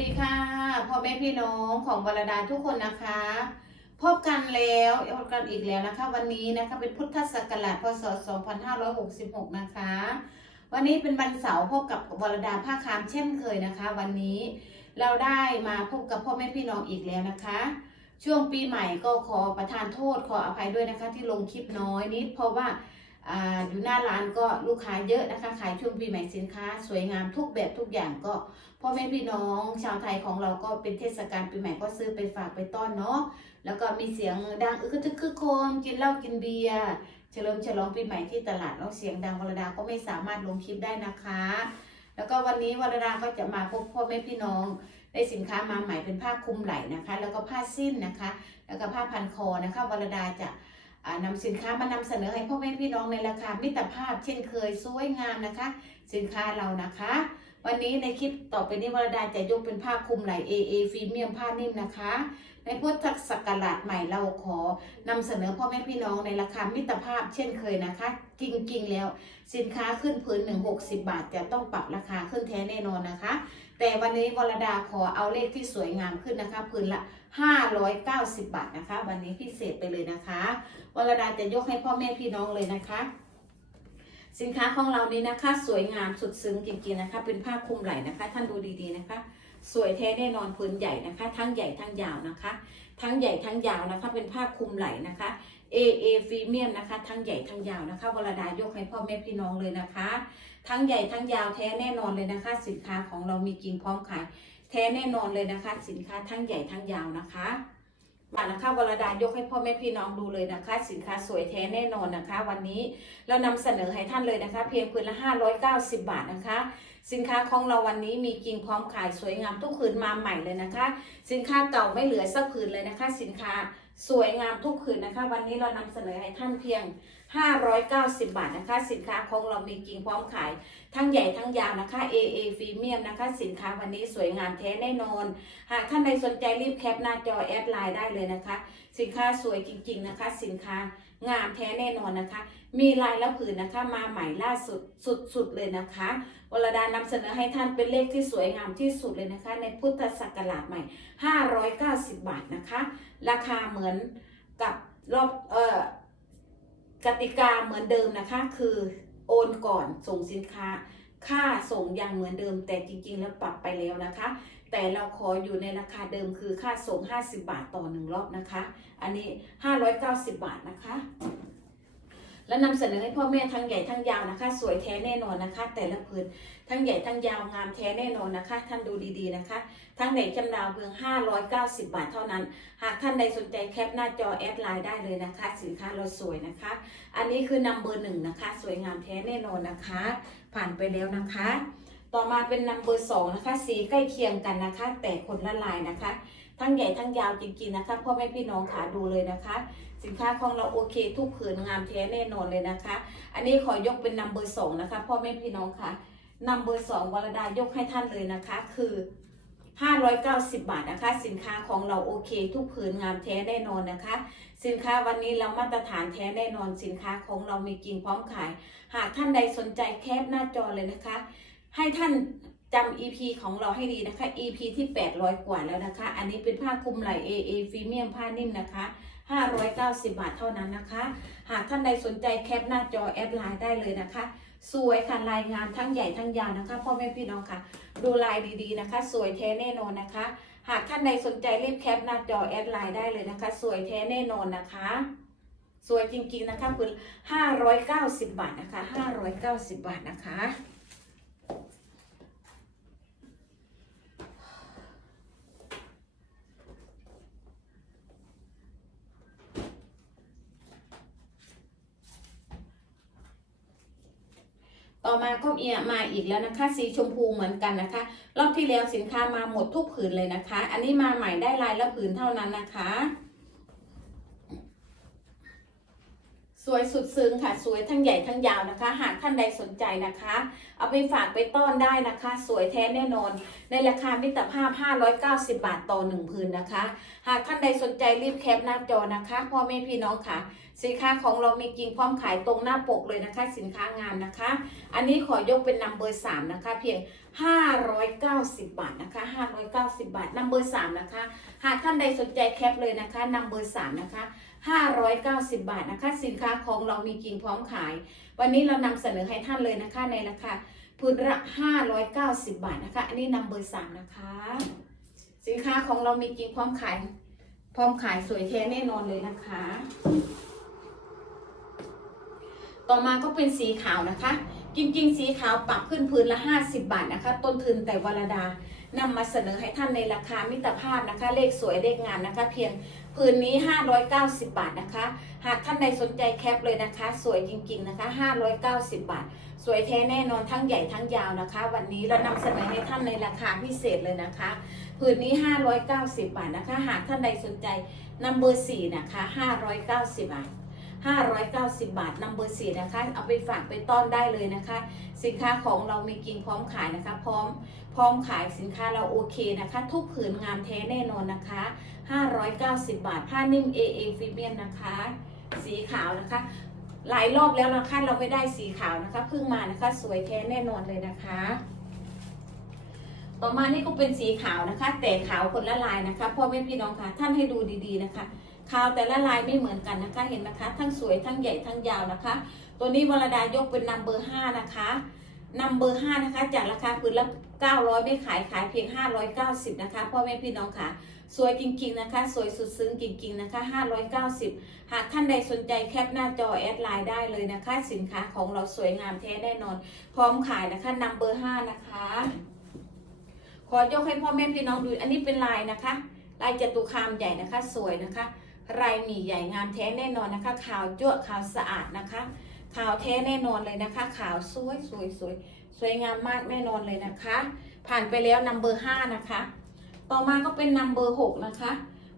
ดีค่ะพ่อแม่พี่น้องของวรดาทุกคนนะคะ พบกันแล้วพบกันอีกแล้วนะคะ วันนี้นะคะเป็นพุทธศักราชพศ 2566 นะคะ วันนี้เป็นวันเสาร์พบกับวรดาภาคคามเช่นเคยนะคะ วันนี้เราได้มาพบกับพ่อแม่พี่น้องอีกแล้วนะคะ ช่วงปีใหม่ก็ขอประทานโทษขออภัยด้วยนะคะ ที่ลงคลิปน้อยนิดเพราะว่า อยู่หน้าร้านก็ลูกค้าเยอะนะคะ ขายช่วงปีใหม่สินค้า สวยงามทุกแบบทุกอย่างก็พ่อแม่พี่น้องชาวไทยของเราก็เป็นเทศกาลปีใหม่ก็ซื้อไปฝากไปต้อนเนาะแล้วก็มีเสียงดังอึกทึกคึกโคมกินเหล้ากินเบียร์เฉลิมฉลองปีใหม่ที่ตลาดแล้วเสียงดังวรดาก็ไม่สามารถลงคลิปได้นะคะ แล้วก็วันนี้วรดาก็จะมาพบพ่อแม่พี่น้องได้สินค้ามาใหม่เป็นผ้าคลุมไหล่นะคะ แล้วก็ผ้าสิ้นนะคะ แล้วก็ผ้าพันคอนะคะวรดาจะ นำสินค้ามานำเสนอให้พ่อแม่พี่น้องในราคามิตรภาพ เช่นเคยสวยงามนะคะ สินค้าเรานะคะ วันนี้ในคลิปต่อไปนี้วรดาจะยกเป็นผ้าคลุมไหล่ AA ฟีเมียมผ้านิ่มนะคะ ในพุทธศักราชใหม่เราขอนำเสนอพ่อแม่พี่น้องในราคามิตรภาพ เช่นเคยนะคะ จริงๆแล้ว สินค้าขึ้นพื้นหนึ่งหกสิบาทจะต้องปรับราคาขึ้นแท้แน่นอนนะคะ แต่วันนี้วรดาขอเอาเลขที่สวยงามขึ้นนะคะพื้นละ 590 บาทนะคะ วันนี้พิเศษไปเลยนะคะวรดาจะยกให้พ่อแม่พี่น้องเลยนะคะ สินค้าของเรานี้นะคะ สวยงามสุดซึ้งจริงๆนะคะ เป็นผ้าคลุมไหล่นะคะ ท่านดูดีๆนะคะ สวยแท้แน่นอนพื้นใหญ่นะคะ ทั้งใหญ่ทั้งยาวนะคะ ทั้งใหญ่ทั้งยาวนะคะ เป็นผ้าคลุมไหล่นะคะ AA ฟรีเมียมนะคะ ทั้งใหญ่ทั้งยาวนะคะวรดายกให้พ่อแม่พี่น้องเลยนะคะ ทั้งใหญ่ทั้งยาวแท้แน่นอนเลยนะคะ สินค้าของเรามีจริงพร้อมขาย แท้แน่นอนเลยนะคะ สินค้าทั้งใหญ่ทั้งยาวนะคะมานะคะวรดายกให้พ่อแม่พี่น้องดูเลยนะคะ สินค้าสวยแท้แน่นอนนะคะ วันนี้เรานำเสนอให้ท่านเลยนะคะ เพียงคืนละ 590 บาทนะคะ สินค้าของเราวันนี้มีจริงพร้อมขายสวยงามทุกคืนมาใหม่เลยนะคะ สินค้าเก่าไม่เหลือสักผืนเลยนะคะ สินค้าสวยงามทุกคืนนะคะ วันนี้เรานำเสนอให้ท่านเพียง 590 บาทนะคะ สินค้าของเรามีจริงพร้อมขาย ทั้งใหญ่ทั้งยาวนะคะ AA ฟรีเมียมนะคะ สินค้าวันนี้สวยงามแท้แน่นอน หากท่านใดสนใจรีบแคปหน้าจอแอดไลน์ได้เลยนะคะ สินค้าสวยจริง ๆนะคะ สินค้างามแท้แน่นอนนะคะ มีลายและผืนนะคะ มาใหม่ล่าสุดสุดๆเลยนะคะวรดานำเสนอให้ท่านเป็นเลขที่สวยงามที่สุดเลยนะคะ ในพุทธศักราชใหม่ 590 บาทนะคะ ราคาเหมือนกับรอบเอ่อ กติกาเหมือนเดิมนะคะ คือโอนก่อนส่งสินค้า ค่าส่งยังเหมือนเดิม แต่จริงๆ แล้วปรับไปแล้วนะคะ แต่เราขออยู่ในราคาเดิมคือค่าส่ง 50 บาทต่อหนึ่งรอบนะคะ อันนี้ 590 บาทนะคะ และนำเสนอให้พ่อแม่ทั้งใหญ่ทั้งยาวนะคะ สวยแท้แน่นอนนะคะ แต่ละผืนทั้งใหญ่ทั้งยาวงามแท้แน่นอนนะคะ ท่านดูดีๆนะคะ ทั้งไหนจำนาวเพียง 590 บาทเท่านั้น หากท่านใดสนใจแคปหน้าจอแอดไลน์ได้เลยนะคะ สินค้าเราสวยนะคะ อันนี้คือนัมเบอร์หนึ่งนะคะ สวยงามแท้แน่นอนนะคะ ผ่านไปแล้วนะคะ ต่อมาเป็นนัมเบอร์สองนะคะ สีใกล้เคียงกันนะคะ แต่คนละลายนะคะ ทั้งใหญ่ทั้งยาวจริงๆนะคะพ่อแม่พี่น้องขาดูเลยนะคะ สินค้าของเราโอเค ทุกผืนงามแท้แน่นอนเลยนะคะ อันนี้ขอยกเป็นนัมเบอร์สองนะคะพ่อแม่พี่น้องค่ะนัมเบอร์สองวรดายกให้ท่านเลยนะคะ คือ 590 บาทนะคะ สินค้าของเราโอเค ทุกผืนงามแท้แน่นอนนะคะ สินค้าวันนี้เรามาตรฐานแท้แน่นอน สินค้าของเรามีจริงพร้อมขาย หากท่านใดสนใจแคปหน้าจอเลยนะคะ ให้ท่านจำ EP ของเราให้ดีนะคะ EP ที่ 800 กว่าแล้วนะคะ อันนี้เป็นผ้าคลุมไหล่ AA ฟรีเมียมผ้านิ่มนะคะ 590 บาทเท่านั้นนะคะ หากท่านใดสนใจแคปหน้าจอแอดไลน์ได้เลยนะคะ สวยค่ะลายงามทั้งใหญ่ทั้งยาวนะคะพ่อแม่พี่น้องค่ะ ดูลายดีๆนะคะ สวยแท้แน่นอนนะคะ หากท่านใดสนใจรีบแคปหน้าจอแอดไลน์ได้เลยนะคะ สวยแท้แน่นอนนะคะ สวยจริงๆนะคะคุณ590 บาทนะคะ 590 บาทนะคะ ต่อมาก็เอียมาอีกแล้วนะคะ สีชมพูเหมือนกันนะคะ รอบที่แล้วสินค้ามาหมดทุกผืนเลยนะคะ อันนี้มาใหม่ได้ลายละผืนเท่านั้นนะคะ สวยสุดซึ้งค่ะ สวยทั้งใหญ่ทั้งยาวนะคะ หากท่านใดสนใจนะคะ เอาไปฝากไปต้อนได้นะคะ สวยแท้แน่นอน ในราคามิตรภาพ 590 บาทต่อ 1 พื้นนะคะ หากท่านใดสนใจรีบแคปหน้าจอนะคะพ่อแม่พี่น้องค่ะ สินค้าของเรามีจริงพร้อมขายตรงหน้าปกเลยนะคะ สินค้างานนะคะ อันนี้ขอยกเป็นนัมเบอร์3นะคะ เพียง 590 บาทนะคะ 590 บาทนัมเบอร์3นะคะ หากท่านใดสนใจแคปเลยนะคะนัมเบอร์3นะคะ 590 บาทนะคะ สินค้าของเรามีจริงพร้อมขาย วันนี้เรานำเสนอให้ท่านเลยนะคะในราคาพื้นละ 590 บาทนะคะ อันนี้นัมเบอร์3นะคะ สินค้าของเรามีจริงพร้อมขาย พร้อมขายสวยแท้แน่นอนเลยนะคะ ต่อมาก็เป็นสีขาวนะคะจริงๆ สีขาวปรับขึ้นพื้นละ 50 บาทนะคะ ต้นทุนแต่วรดานำมาเสนอให้ท่านในราคามิตรภาพนะคะ เลขสวยเลขงามนะคะ เพียง พื้นนี้ 590 บาทนะคะ หากท่านใดสนใจแคปเลยนะคะ สวยจริงๆนะคะ 590 บาท สวยแท้แน่นอนทั้งใหญ่ทั้งยาวนะคะ วันนี้เรานำเสนอให้ท่านในราคาพิเศษเลยนะคะพื้นนี้ 590 บาทนะคะ หากท่านใดสนใจนัมเบอร์4นะคะ 590 บาท590 บาทนัมเบอร์4นะคะ เอาไปฝากไปต้อนได้เลยนะคะ สินค้าของเรามีกินพร้อมขายนะคะ พร้อม ร้อมขายสินค้าเราโอเคนะคะ ทุกผืนงามแท้แน่นอนนะคะ 590 บาท ผ้านิ่ม AA ฟิเมียนนะคะ สีขาวนะคะ หลายรอบแล้วนะคะเราไม่ได้สีขาวนะคะเพิ่งมานะคะ สวยแท้แน่นอนเลยนะคะ ต่อมานี่ก็เป็นสีขาวนะคะ แต่ขาวคนละลายนะคะพ่อแม่พี่น้องค่ะท่านให้ดูดีๆนะคะขาวแต่ละลายไม่เหมือนกันนะคะเห็นนะคะ ทั้งสวยทั้งใหญ่ทั้งยาวนะคะ ตัวนี้วรดายกเป็นนัมเบอร์ห้านะคะ นัมเบอร์ห้านะคะ จากราคาพื้นละ 900 ไม่ขายขายเพียง 590 นะคะพ่อแม่พี่น้องค่ะ สวยจริงๆนะคะ สวยสุดซึ้งจริงๆนะคะ 590 หากท่านใดสนใจแคปหน้าจอแอดไลน์ได้เลยนะคะ สินค้าของเราสวยงามแท้แน่นอน พร้อมขายนะคะนัมเบอร์ห้านะคะ ขอยกให้พ่อแม่พี่น้องดู อันนี้เป็นลายนะคะ ลายจตุคามใหญ่นะคะ สวยนะคะลายหมี่ใหญ่งามแท้แน่นอนนะคะ ขาวจั่วขาวสะอาดนะคะ ขาวแท้แน่นอนเลยนะคะ ขาวสวยสวยสวยสวยงามมากแน่นอนเลยนะคะ ผ่านไปแล้วนัมเบอร์ห้านะคะ ต่อมาก็เป็นนัมเบอร์หกนะคะ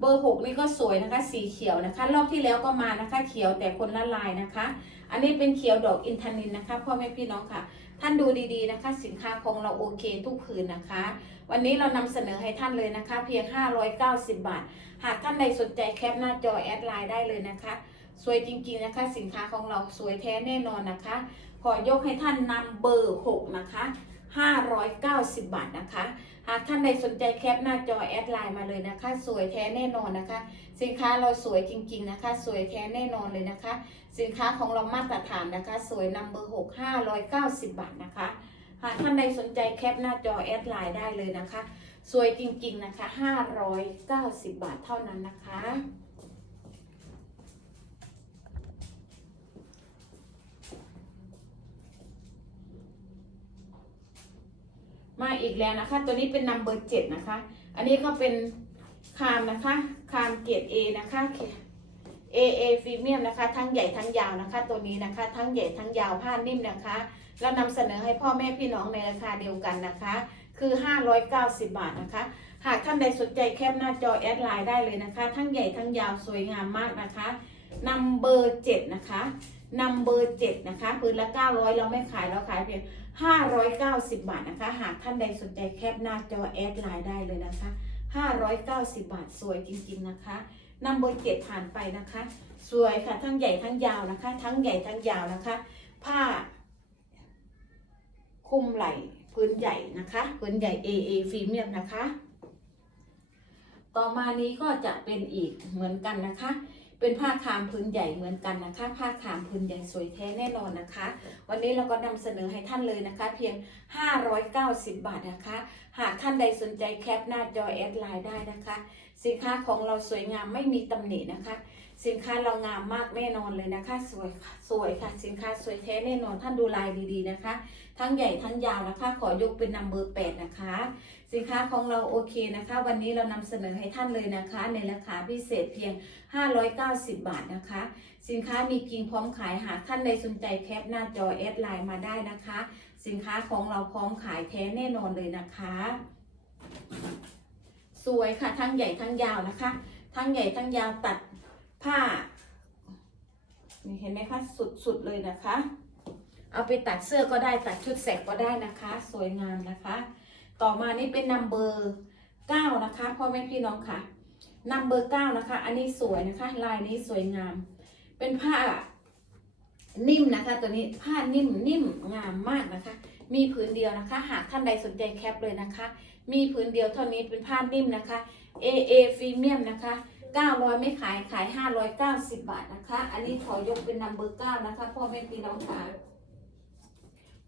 เบอร์หกนี่ก็สวยนะคะ สีเขียวนะคะ รอบที่แล้วก็มานะคะ เขียวแต่คนละลายนะคะ อันนี้เป็นเขียวดอกอินทนินนะคะพ่อแม่พี่น้องค่ะ ท่านดูดีๆนะคะ สินค้าของเราโอเคทุกผืนนะคะ วันนี้เรานำเสนอให้ท่านเลยนะคะ เพียง 590 บาท หากท่านใดสนใจแคปหน้าจอแอดไลน์ได้เลยนะคะ สวยจริงๆนะคะ สินค้าของเราสวยแท้แน่นอนนะคะ ขอยกให้ท่านนำเบอร์6นะคะ590 บาทนะคะ หากท่านใดสนใจแคปหน้าจอแอดไลน์มาเลยนะคะ สวยแท้แน่นอนนะคะ สินค้าเราสวยจริงๆนะคะ สวยแท้แน่นอนเลยนะคะ สินค้าของเรามาตรฐานนะคะ สวยนัมเบอร์6 590บาทนะคะ หากท่านใดสนใจแคปหน้าจอแอดไลน์ได้เลยนะคะ สวยจริงๆนะคะ590บาทเท่านั้นนะคะ มาอีกแล้วนะคะ ตัวนี้เป็นนัมเบอร์เจ็ดนะคะ อันนี้ก็เป็นคามนะคะคามเกียรด A นะคะ AA ฟรีเมียมนะคะ ทั้งใหญ่ทั้งยาวนะคะ ตัวนี้นะคะ ทั้งใหญ่ทั้งยาวผ้านิ่มนะคะเรานำเสนอให้พ่อแม่พี่น้องในราคาเดียวกันนะคะ คือ 590 บาทนะคะ หากท่านใดสนใจแคปหน้าจอแอดไลน์ได้เลยนะคะ ทั้งใหญ่ทั้งยาวสวยงามมากนะคะนัมเบอร์เจ็ดนะคะนัมเบอร์เจ็ดนะคะพื้นละ 900 เราไม่ขายเราขายเพียง 590 บาทนะคะ หากท่านใดสนใจแคปหน้าจอแอดไลน์ได้เลยนะคะ 590 บาทสวยจริงๆนะคะนัมเบอร์เจ็ดผ่านไปนะคะ สวยค่ะทั้งใหญ่ทั้งยาวนะคะ ทั้งใหญ่ทั้งยาวนะคะ ผ้า คุมไหล่พื้นใหญ่นะคะพื้นใหญ่ AA ฟรีเมียมนะคะ ต่อมานี้ก็จะเป็นอีกเหมือนกันนะคะ เป็นผ้าคามพื้นใหญ่เหมือนกันนะคะ ผ้าคามพื้นใหญ่สวยแท้แน่นอนนะคะ วันนี้เราก็นำเสนอให้ท่านเลยนะคะ เพียง 590 บาทนะคะ หากท่านใดสนใจแคปหน้าจอแอดไลน์ได้นะคะ สินค้าของเราสวยงามไม่มีตำหนินะคะ สินค้าเรางามมากแน่นอนเลยนะคะ สวยสวยค่ะ สินค้าสวยแท้แน่นอนท่านดูลายดีๆนะคะ ทั้งใหญ่ทั้งยาวนะคะ ขอยกเป็นนัมเบอร์แปดนะคะ สินค้าของเราโอเคนะคะ วันนี้เรานำเสนอให้ท่านเลยนะคะ ในราคาพิเศษเพียง 590 บาทนะคะ สินค้ามีจริงพร้อมขายหากท่านใดสนใจแคปหน้าจอแอดไลน์มาได้นะคะ สินค้าของเราพร้อมขายแท้แน่นอนเลยนะคะ สวยค่ะทั้งใหญ่ทั้งยาวนะคะ ทั้งใหญ่ทั้งยาวตัด ผ้านี่เห็นไหมคะสุดๆเลยนะคะ เอาไปตัดเสื้อก็ได้ตัดชุดแสกก็ได้นะคะ สวยงามนะคะ ต่อมานี่เป็นนัมเบอร์เก้านะคะพ่อแม่พี่น้องค่ะนัมเบอร์เก้านะคะ อันนี้สวยนะคะ ลายนี้สวยงาม เป็นผ้านิ่มนะคะ ตัวนี้ผ้านิ่มนิ่มงามมากนะคะ มีผืนเดียวนะคะ หากท่านใดสนใจแคปเลยนะคะ มีผืนเดียวเท่านี้เป็นผ้านิ่มนะคะ AA ฟรีเมียมนะคะ 900 ไม่ขายขาย 590 บาทนะคะ อันนี้ขอยกเป็นนัมเบอร์9นะคะพ่อแม่พี่น้องค่ะ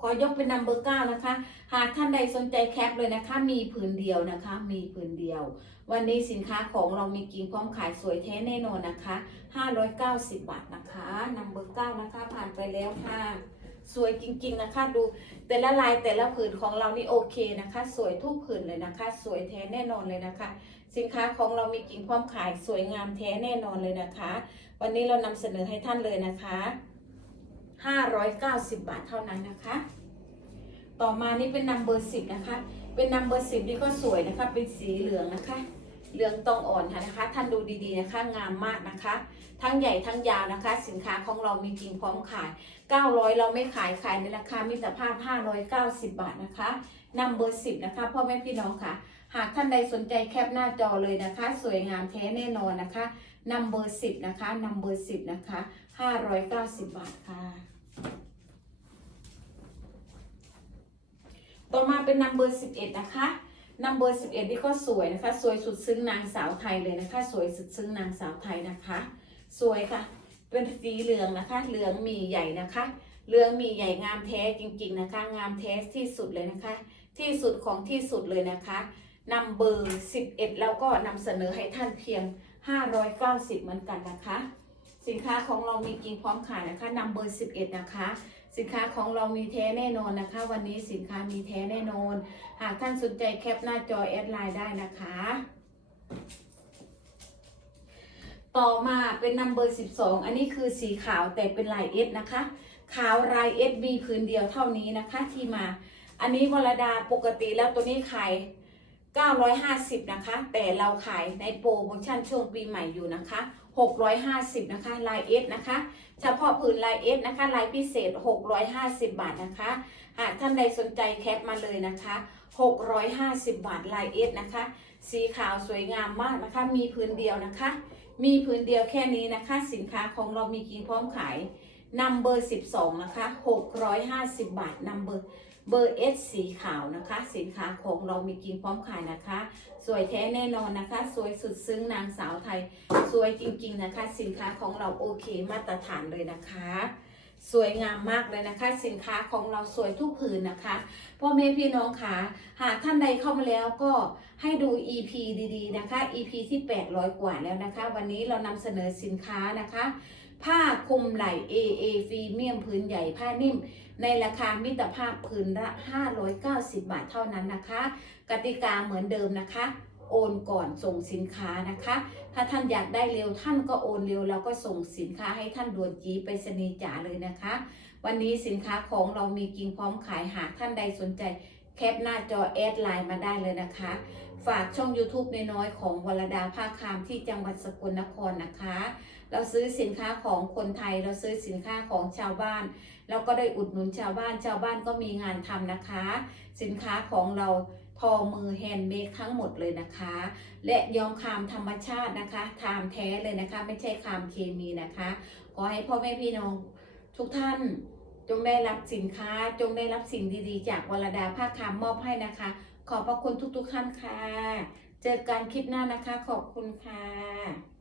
ขอยกเป็นนัมเบอร์9นะคะ หากท่านใดสนใจแคปเลยนะคะ มีผืนเดียวนะคะ มีผืนเดียว วันนี้สินค้าของเรามีกิ่งพร้อมขายสวยแท้แน่นอนนะคะ 590 บาทนะคะนัมเบอร์9นะคะ ผ่านไปแล้วค่ะ สวยจริงๆนะคะดูแต่ละลายแต่ละผืนของเรานี่โอเคนะคะ สวยทุกผืนเลยนะคะ สวยแท้แน่นอนเลยนะคะ สินค้าของเรามีกิ่งพร้อมขายสวยงามแท้แน่นอนเลยนะคะ วันนี้เรานำเสนอให้ท่านเลยนะคะ 590 บาทเท่านั้นนะคะ ต่อมานี่เป็นนัมเบอร์สิบนะคะ เป็นนัมเบอร์สิบนี่ก็สวยนะคะ เป็นสีเหลืองนะคะ เหลืองตองอ่อนนะคะ ท่านดูดีๆนะคะ งามมากนะคะ ทั้งใหญ่ทั้งยาวนะคะ สินค้าของเรามีจริงพร้อมขาย 900 เราไม่ขายขายในราคามิตรภาพ 590 บาทนะคะนัมเบอร์สินะคะพ่อแม่พี่น้องค่ะ หากท่านใดสนใจแคปหน้าจอเลยนะคะ สวยงามแท้แน่นอนนะคะนัมเบอร์สินะคะนัมเบอร์สินะคะ 590 บาทค่ะต่อมาเป็นนัมเบอร์11นะคะนัมเบอร์11นี่ก็สวยนะคะ สวยสุดซึ้งนางสาวไทยเลยนะคะ สวยสุดซึ้งนางสาวไทยนะคะ สวยค่ะ เป็นสีเหลืองนะคะ เหลืองมีใหญ่นะคะ เหลืองมีใหญ่งามแท้จริงๆนะคะ งามแท้ที่สุดเลยนะคะ ที่สุดของที่สุดเลยนะคะนัมเบอร์11 แล้วก็นำเสนอให้ท่านเพียง 590 เหมือนกันนะคะ สินค้าของเรามีจริงพร้อมขายนะคะนัมเบอร์11 นะคะ สินค้าของเรามีแท้แน่นอนนะคะ วันนี้สินค้ามีแท้แน่นอน หากท่านสนใจแคปหน้าจอแอดไลน์ได้นะคะ ต่อมาเป็นนัมเบอร์12 อันนี้คือสีขาวแต่เป็นลายเอสนะคะ ขาวลายเอสมีพื้นเดียวเท่านี้นะคะที่มา อันนี้วรดาปกติแล้วตัวนี้ขาย 950 นะคะ แต่เราขายในโปรโมชั่นช่วงปีใหม่อยู่นะคะ 650 นะคะ ลายเอสนะคะ เฉพาะผืนลายเอสนะคะ ลายพิเศษ 650 บาทนะคะ หากท่านใดสนใจแคปมาเลยนะคะ 650 บาทลายเอสนะคะ สีขาวสวยงามมากนะคะ มีพื้นเดียวนะคะ มีพื้นเดียวแค่นี้นะคะ สินค้าของเรามีกิ่งพร้อมขายนัมเบอร์12 นะคะ 650 บาทนัมเบอร์เบอร์เอสสีขาวนะคะ สินค้าของเรามีกิ่งพร้อมขายนะคะ สวยแท้แน่นอนนะคะ สวยสุดซึ้งนางสาวไทย สวยจริงๆนะคะ สินค้าของเราโอเคมาตรฐานเลยนะคะ สวยงามมากเลยนะคะ สินค้าของเราสวยทุกผืนนะคะพ่อแม่พี่น้องค่ะ หากท่านใดเข้ามาแล้วก็ให้ดู EP ดีๆนะคะ EP ที่ 800 กว่าแล้วนะคะ วันนี้เรานำเสนอสินค้านะคะ ผ้าคลุมไหล่ AA ฟรีเมียมพื้นใหญ่ผ้านิ่ม ในราคามิตรภาพพื้นละ 590 บาทเท่านั้นนะคะ กติกาเหมือนเดิมนะคะ โอนก่อนส่งสินค้านะคะ ถ้าท่านอยากได้เร็วท่านก็โอนเร็วแล้วก็ส่งสินค้าให้ท่านด่วนจีไปรษณีจ๋าเลยนะคะ วันนี้สินค้าของเรามีกิ่งพร้อมขายหากท่านใดสนใจแคปหน้าจอแอดไลน์มาได้เลยนะคะ ฝากช่อง YouTube น้อยๆของวรดาภาคามที่จังหวัดสกลนครนะคะ เราซื้อสินค้าของคนไทย เราซื้อสินค้าของชาวบ้าน แล้วก็ได้อุดหนุนชาวบ้าน ชาวบ้านก็มีงานทำนะคะ สินค้าของเรา พอมือแฮนด์เมดทั้งหมดเลยนะคะ และย้อมคามธรรมชาตินะคะคามแท้เลยนะคะ ไม่ใช่คามเคมีนะคะ ขอให้พ่อแม่พี่น้องทุกท่านจงได้รับสินค้าจงได้รับสิ่งดีๆ จากวรดาภาคคามมอบให้นะคะ ขอบพระคุณทุกๆท่านค่ะ เจอกันคลิปหน้านะคะ ขอบคุณค่ะ